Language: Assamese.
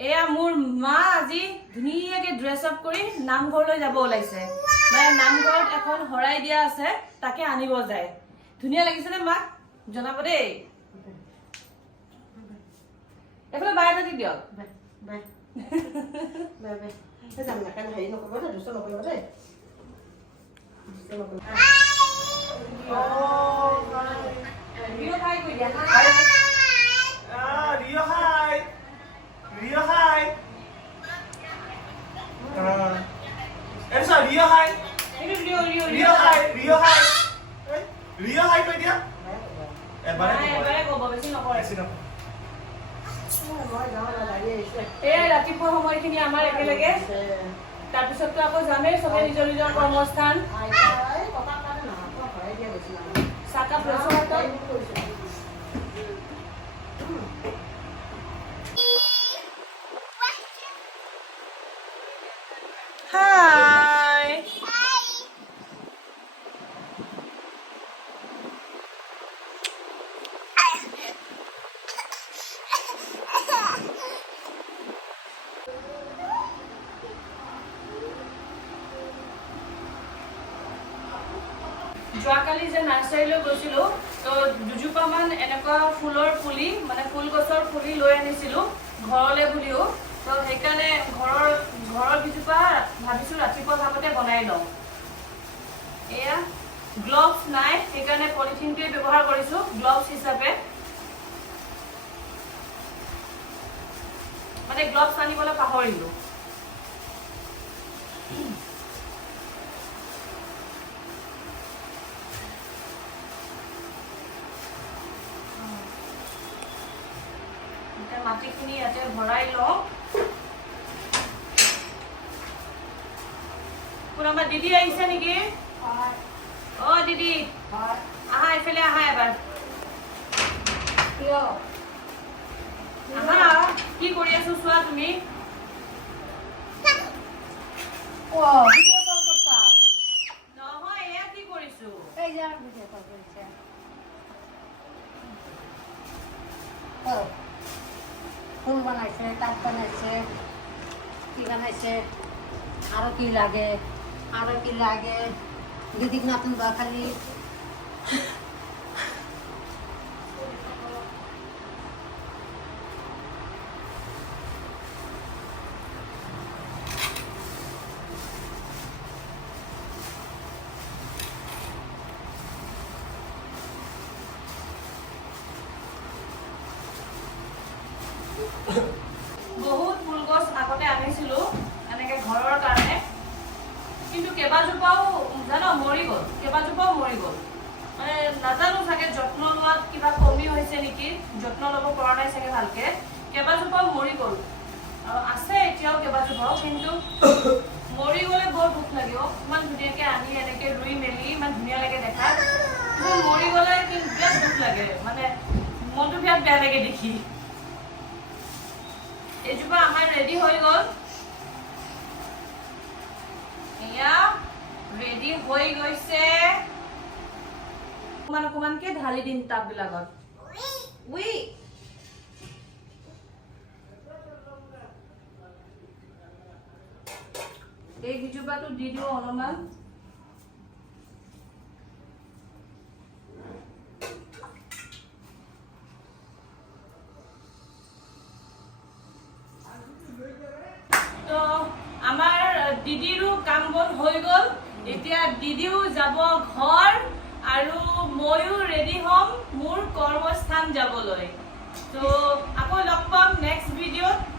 এয়া মোৰ মা আজি ধুনীয়াকে ড্ৰেছ আপ কৰি নামঘৰলৈ যাব ওলাইছে মানে নামঘৰত এখন হৰাই দিয়া আছে তাকে আনিব যায় ধুনীয়া লাগিছে নে মাক জনাব দেই এফালে বাই এটা দি দিয়ক বাই বাই বাই বাই যাম না কান হেৰি নকৰিব দেই দুষ্ট নকৰিব দেই ৰিঅ হাই কৈ দিয়া ৰিঅ হাই Rio High. Elsa, Rio High. Rio High. Rio High. Rio High koi dia? Ebar ko bobe sin nokore. Sin nokore. এই ৰাতিপুৱা সময়খিনি আমাৰ একেলগে তাৰপিছত তো আকৌ যামেই সবে নিজৰ নিজৰ কৰ্মস্থান চাকা প্ৰচুৰতা Hi. যোৱাকালি যে নাৰ্চাৰীলৈ গৈছিলোঁ তো দুজোপামান এনেকুৱা ফুলৰ পুলি মানে ফুল গছৰ পুলি লৈ আনিছিলোঁ ঘৰলৈ বুলিও তো সেইকাৰণে ঘৰৰ দুজোপা ভাবিছোঁ ৰাতিপুৱা ভাগতে বনাই লওঁ এয়া গ্লভছ নাই সেইকাৰণে পলিথিনটোৱে ব্যৱহাৰ কৰিছোঁ গ্লভছ হিচাপে মানে গ্লভছ আনিবলৈ পাহৰিলোঁ মাটিখিনি ইয়াতে ভৰাই লওঁ কোনোবা দিদি আহিছে নেকি অ দিদি আহা এফালে আহা এবাৰ আহা কি কৰি আছো চোৱা তুমি নহয় এয়া কি কৰিছো ফুল বনাইছে তাঁত বনাইছে কি বনাইছে আৰু কি লাগে দিদিক নতুন বা খালি বহুত ফুল গছ আগতে আনিছিলোঁ এনেকে ঘৰৰ কাৰণে কিন্তু কেইবাজোপাও জানো মৰি গ'ল মানে নাজানো চাগে যত্ন লোৱাত কিবা কমি হৈছে নেকি যত্ন ল'ব পৰা নাই চাগে ভালকে কেইবাজোপাও মৰি গ'ল আৰু আছে এতিয়াও কেইবাজোপাও কিন্তু মৰি গ'লে বৰ দুখ লাগে ইমান ধুনীয়াকে আনি এনেকে ৰুই মেলি ইমান ধুনীয়া লাগে দেখাত কিন্তু মৰি গ'লে কিন্তু বিৰাট দুখ লাগে মানে মনটো বিৰাট বেয়া লাগে দেখি এজোপা আমাৰ ৰেডি হৈ গ'ল এয়া ৰেডি হৈ গৈছে অকমানকে ঢালি দিম টাববিলাকত উই এই গিজোপাটো দি দিও অলপমান দিদিৰো কাম বন হৈ গ'ল এতিয়া দিদিও যাব ঘৰ আৰু ময়ো ৰেডি হ'ম মোৰ কৰ্মস্থান যাবলৈ তো আকৌ লগ পাম নেক্সট ভিডিঅ'ত